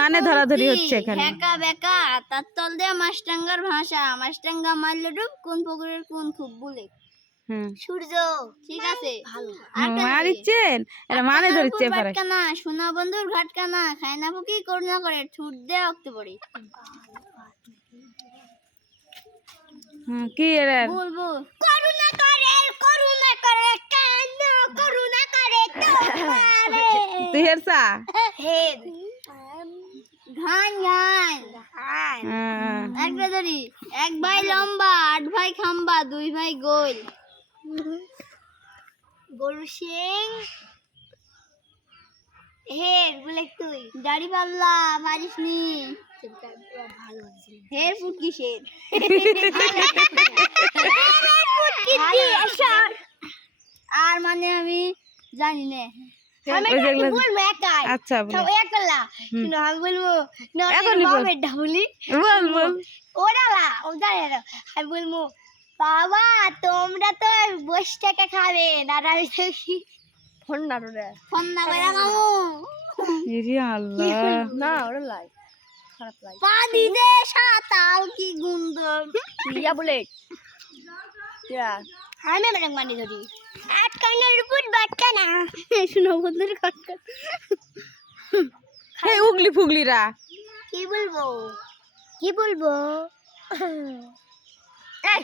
মানে ধরাধরি হচ্ছে এখানে। বেকা বেকা তার তল দিয়ে মাছটাঙ্গার ভাষা, মাছটাঙ্গা মারলে ডুব, কোন পুকুরের কোন খুব বলে সূর্য। ঠিক আছে, মারিচ্ছেন এটা মানে ধরছে পারে না সোনা বন্ধুর ঘাটকানা, খায় না পুকি করুণা করে ছুট দিয়ে অক্তে পড়ে। কি এর বলবো করুণা করে কেন করুণা করে তোমারে তুই হেরসা হেদ ঘান ঘান একটা ধরি। এক ভাই লম্বা, 8 ভাই খাম্বা, 2 ভাই গোল। গরু সিং হের বলে তুই দাড়ি পাল্লা পারিস নি হের ফুট কিসের আর মানে আমি জানি না। আচ্ছা আমি বলবো বাবা তোমরা তো বসে থেকে খাবে দাদা ফোন না করে আল্লাহ পা দিদে সাতাল কি গুন্দ ইয়া বলে আমি মানে ধরি আটকানোর উপর বাটকা না শুনো বন্ধুর কাটকা হে উগলি ফুগলিরা কি বলবো এই